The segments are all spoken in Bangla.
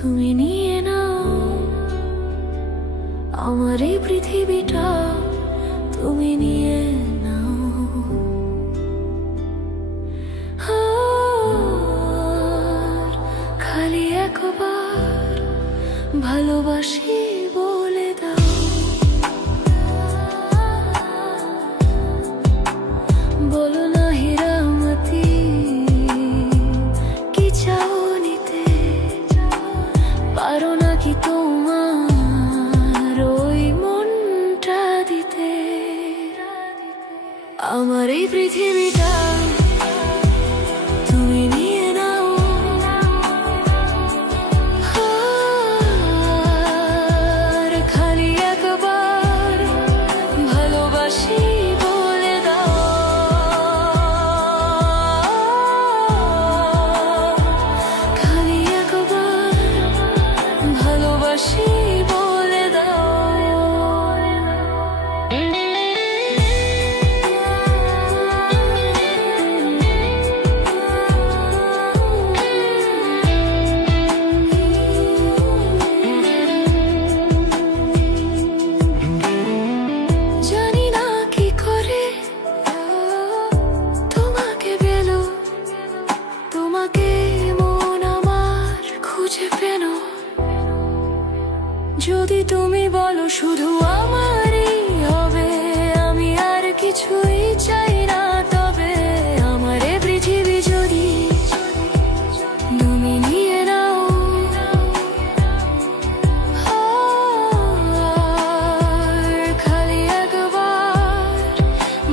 তুমি নিয়ে নাও আমার এই পৃথিবীটা, তুমি নিয়ে নাও। আর খালি একবার ভালোবাসি বলে দাও। বলো না হীরামতি, কি চাও নিতে? পারো নাকি তোমার ওই মনটা দিতে? আমার এই পৃথিবীটা তুমি নিয়ে নাও। আর খালি একবার ভালোবাসি বলে দাও। খালি একবার ভালোবাসি বলে দাও। জানি না কি করে তোমাকে পেল, তোমাকে মন আমার খুঁজে পেল। যদি তুমি বলো শুধু আমারই হবে, আমি আর কিছুই চাই না। তবে আমার এই পৃথিবী যদি তুমি নিয়ে নাও। আর খালি একবার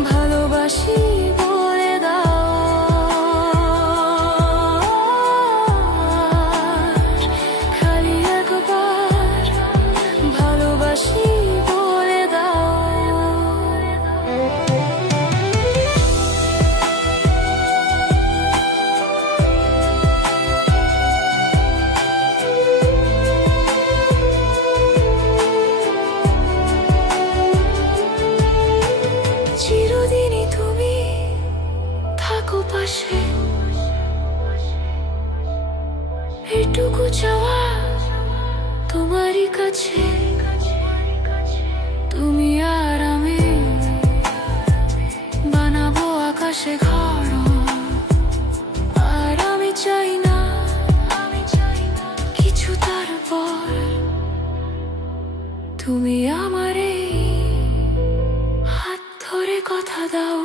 ভালোবাসি বলে দাও। খালি একবার ভালোবাসি বলে দাও। চিরদিনই তুমি থাকো পাশে, এটুকু চাওয়া তোমারই কাছে। তুমি আর আমি বানাবো আকাশে ঘর। আর আমি চাই না কিছু তারপর। তুমি আমার এই হাত ধরে কথা দাও।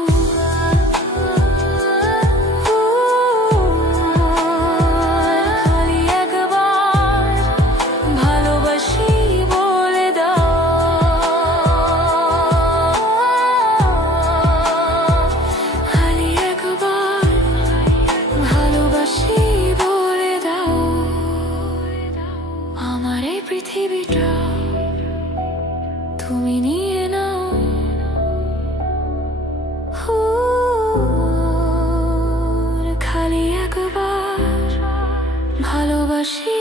খালি একবার ভালোবাসি বলে দাও। খালি একবার ভালোবাসি বলে দাও। আমার এই পৃথিবীটা তুমি নিয়ে নাও। খালি একবার ভালোবাসি